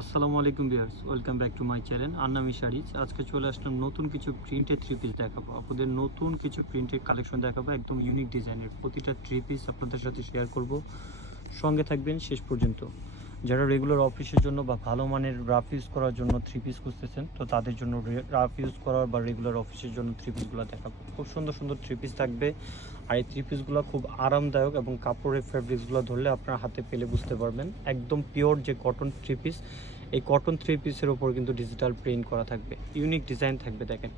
আসসালামু আলাইকুম viewers, welcome back to my channel. Annami sarees আজকে চলে আসলাম নতুন কিছু প্রিন্টের থ্রি পিস দেখাবো। আপনাদের নতুন কিছু প্রিন্টের কালেকশন দেখাবো, একদম ইউনিক ডিজাইনের প্রতিটা থ্রি পিস আপনাদের সাথে শেয়ার করব। সঙ্গে থাকবেন শেষ পর্যন্ত। যারা রেগুলার অফিসের জন্য বা ভালো মানের রাফ ইউজ করার জন্য থ্রি পিস খুঁজতেছেন, তো তাদের জন্য রাফ ইউজ করার বা রেগুলার অফিসের জন্য থ্রি পিসগুলো দেখাবো। খুব সুন্দর সুন্দর থ্রি পিস থাকবে। আর এই থ্রি পিসগুলো খুব আরামদায়ক এবং কাপড়ের ফ্যাব্রিক্সগুলো ধরলে আপনার হাতে পেলে বুঝতে পারবেন। একদম পিওর যে কটন থ্রি পিস এই কটন থ্রি পিসের ওপর কিন্তু ডিজিটাল প্রিন্ট করা থাকবে। ইউনিক ডিজাইন থাকবে, দেখেন।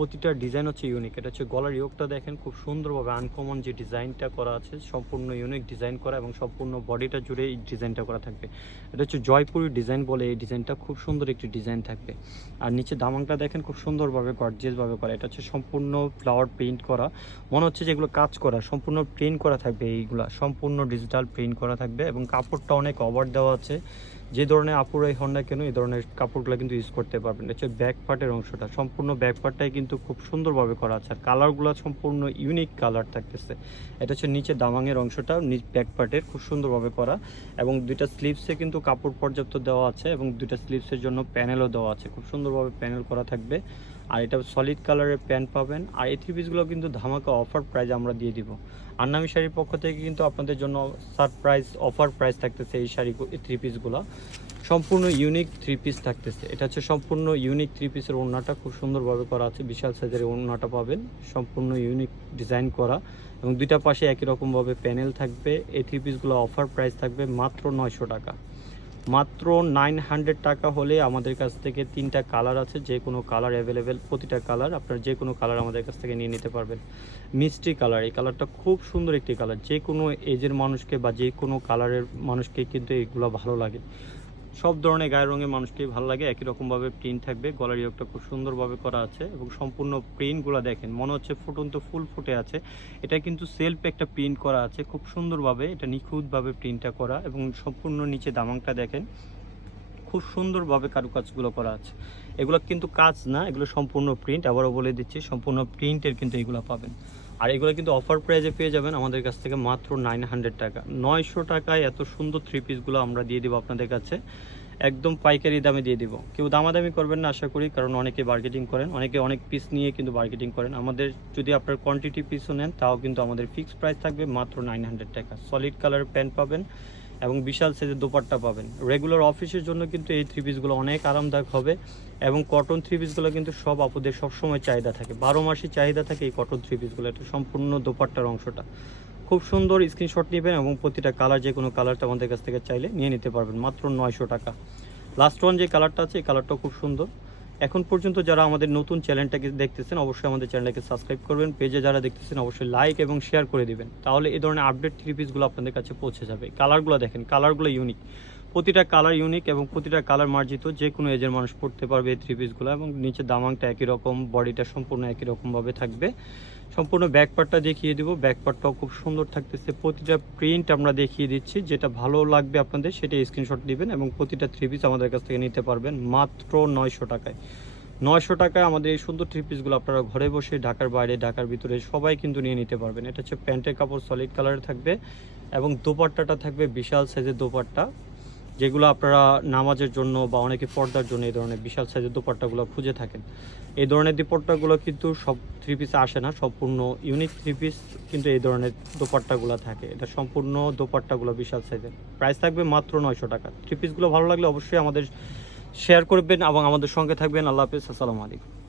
প্রতিটা ডিজাইন হচ্ছে ইউনিক এটা হচ্ছে গলার ইয়োগটা দেখেন, খুব সুন্দরভাবে আনকমন যে ডিজাইনটা করা আছে, সম্পূর্ণ ইউনিক ডিজাইন করা এবং সম্পূর্ণ বডিটা জুড়ে এই ডিজাইনটা করা থাকবে। এটা হচ্ছে জয়পুরি ডিজাইন বলে এই ডিজাইনটা খুব সুন্দর একটি ডিজাইন থাকবে। আর নিচে দামাংটা দেখেন, খুব সুন্দরভাবে গর্জিয়াসভাবে করা। এটা হচ্ছে সম্পূর্ণ ফ্লাওয়ার প্রিন্ট করা। মনে হচ্ছে যেগুলো কাজ করা, সম্পূর্ণ প্রিন্ট করা থাকবে এইগুলা, সম্পূর্ণ ডিজিটাল প্রিন্ট করা থাকবে এবং কাপড়টা অনেক ওভার দেওয়া আছে। যে ধরনের আপুরাই হন না কেন, এই ধরনের কাপড়গুলো কিন্তু ইউজ করতে পারবেন। এটা হচ্ছে ব্যাক পার্টের অংশটা। সম্পূর্ণ ব্যাক পার্টটাই কিন্তু খুব সুন্দরভাবে করা আছে। আর কালারগুলো সম্পূর্ণ ইউনিক কালার থাকতেছে। এটা হচ্ছে নিচে দামাঙের অংশটা ব্যাক পার্টের খুব সুন্দরভাবে করা। এবং দুইটা স্লিভসে কিন্তু কাপড় পর্যাপ্ত দেওয়া আছে এবং দুইটা স্লিভসের জন্য প্যানেলও দেওয়া আছে। খুব সুন্দরভাবে প্যানেল করা থাকবে। আর এটা সলিড কালারের প্যান্ট পাবেন। আর এই থ্রি পিসগুলো কিন্তু ধামাকা অফার প্রাইস আমরা দিয়ে দিব। আন্নামি শাড়ির পক্ষ থেকে কিন্তু আপনাদের জন্য সারপ্রাইজ অফার প্রাইস থাকতেছে এই শাড়ি থ্রি পিসগুলো সম্পূর্ণ ইউনিক থ্রি পিস থাকতেছে। এটা হচ্ছে সম্পূর্ণ ইউনিক থ্রি পিসের ওড়নাটা, খুব সুন্দরভাবে করা আছে, বিশাল সাইজের ওড়নাটা পাবেন। সম্পূর্ণ ইউনিক ডিজাইন করা এবং দুইটা পাশে একই রকমভাবে প্যানেল থাকবে। এই থ্রি পিসগুলো অফার প্রাইস থাকবে মাত্র নয়শো টাকা। মাত্র নাইন হান্ড্রেড টাকা হলে আমাদের কাছ থেকে তিনটা কালার আছে, যে কোনো কালার অ্যাভেলেবেল প্রতিটা কালার আপনার যে কোনো কালার আমাদের কাছ থেকে নিয়ে নিতে পারবেন। মিষ্টি কালার এই কালারটা খুব সুন্দর একটি কালার যে কোনো এজের মানুষকে বা যে কোনো কালারের মানুষকে কিন্তু এগুলো ভালো লাগে। সব ধরনের গায়ের রঙের মানুষকেই ভালো লাগে, একই রকমভাবে প্রিন্ট থাকবে, গলার ইয়োগটা খুব সুন্দরভাবে করা আছে এবং সম্পূর্ণ প্রিন্টগুলো দেখেন, মনে হচ্ছে ফুটন্ত ফুল ফুটে আছে। এটা কিন্তু সেলফ একটা প্রিন্ট করা আছে, খুব সুন্দরভাবে, এটা নিখুঁতভাবে প্রিন্টটা করা এবং সম্পূর্ণ নিচে দামাংটা দেখেন, খুব সুন্দরভাবে কারুকাজগুলো করা আছে। এগুলো কিন্তু কাজ না, এগুলো সম্পূর্ণ প্রিন্ট আবারও বলে দিচ্ছি, সম্পূর্ণ প্রিন্টের কিন্তু এগুলো পাবেন। আর এগুলো কিন্তু অফার প্রাইজে পেয়ে যাবেন আমাদের কাছ থেকে মাত্র নাইন হান্ড্রেড টাকা। নয়শো টাকায় এত সুন্দর থ্রি পিসগুলো আমরা দিয়ে দেবো আপনাদের কাছে। একদম পাইকারি দামে দিয়ে দিব। কেউ দামাদামি করবেন না, আশা করি, কারণ অনেকে বার্গেটিং করেন, অনেকে অনেক পিস নিয়ে কিন্তু বার্গেটিং করেন। আমাদের যদি আপনার কোয়ান্টিটি পিসও নেন, তাও কিন্তু আমাদের ফিক্সড প্রাইস থাকবে মাত্র নাইন হান্ড্রেড টাকা। সলিড কালার প্যান্ট পাবেন। এবং বিশাল সাইজের দোপাট্টা পাবেন। রেগুলার অফিসের জন্য কিন্তু এই থ্রি পিসগুলো অনেক আরামদায়ক হবে এবং কটন থ্রি পিসগুলো কিন্তু সব আপুদের সবসময় চাহিদা থাকে। বারো মাসই চাহিদা থাকে এই কটন থ্রি পিসগুলো এটা সম্পূর্ণ দোপাট্টার অংশটা। খুব সুন্দর স্ক্রিনশট নেবেন এবং প্রতিটা কালার যে কোনো কালারটা আমাদের কাছ থেকে চাইলে নিয়ে নিতে পারবেন, মাত্র নয়শো টাকা। লাস্ট ওয়ান যে কালারটা আছে, এই কালারটাও খুব সুন্দর। এখন পর্যন্ত যারা আমাদের নতুন চ্যানেলটাকে দেখতেছেন, অবশ্যই আমাদের চ্যানেলটাকে সাবস্ক্রাইব করবেন, পেজে যারা দেখতেছেন, অবশ্যই লাইক এবং শেয়ার করে দিবেন। তাহলে এই ধরনের আপডেট থ্রি পিসগুলো আপনাদের কাছে পৌঁছে যাবে। কালারগুলো দেখেন কালারগুলো ইউনিক প্রতিটা কালার ইউনিক এবং প্রতিটা কালার মার্জিত যে কোনো এজের মানুষ পড়তে পারবে এই থ্রি পিসগুলো এবং নিচে দামাংটা একই রকম বডিটা সম্পূর্ণ একই রকমভাবে থাকবে। সম্পূর্ণ ব্যাক পার্টটা দেখিয়ে দিব। ব্যাক পার্টটাও খুব সুন্দর থাকতেছে। প্রতিটা প্রিন্ট আমরা দেখিয়ে দিচ্ছি। যেটা ভালো লাগবে আপনাদের সেটা স্ক্রিনশট দিবেন এবং প্রতিটা থ্রি পিস আমাদের কাছ থেকে নিতে পারবেন মাত্র নয়শো টাকায়। নয়শো টাকায় আমাদের এই সুন্দর থ্রি পিসগুলো আপনারা ঘরে বসে ঢাকার বাইরে, ঢাকার ভিতরে সবাই কিন্তু নিয়ে নিতে পারবেন। এটা হচ্ছে প্যান্টের কাপড় সলিড কালারের থাকবে এবং দোপাট্টাটা থাকবে বিশাল সাইজের দোপাট্টা। যেগুলো আপনারা নামাজের জন্য বা অনেকে পর্দার জন্য এই ধরনের বিশাল সাইজের দোপাট্টাগুলো খুঁজে থাকেন। এই ধরনের দোপাট্টাগুলো কিন্তু সব থ্রি পিসে আসে না, সম্পূর্ণ ইউনিক থ্রি পিস কিন্তু এই ধরনের দোপাট্টাগুলো থাকে। এটা সম্পূর্ণ দোপাট্টাগুলো বিশাল সাইজের প্রাইস থাকবে মাত্র নয়শো টাকা। থ্রি পিসগুলো ভালো লাগলে অবশ্যই আমাদের শেয়ার করবেন এবং আমাদের সঙ্গে থাকবেন। আল্লাহ হাফিজ, আসসালামু আলাইকুম।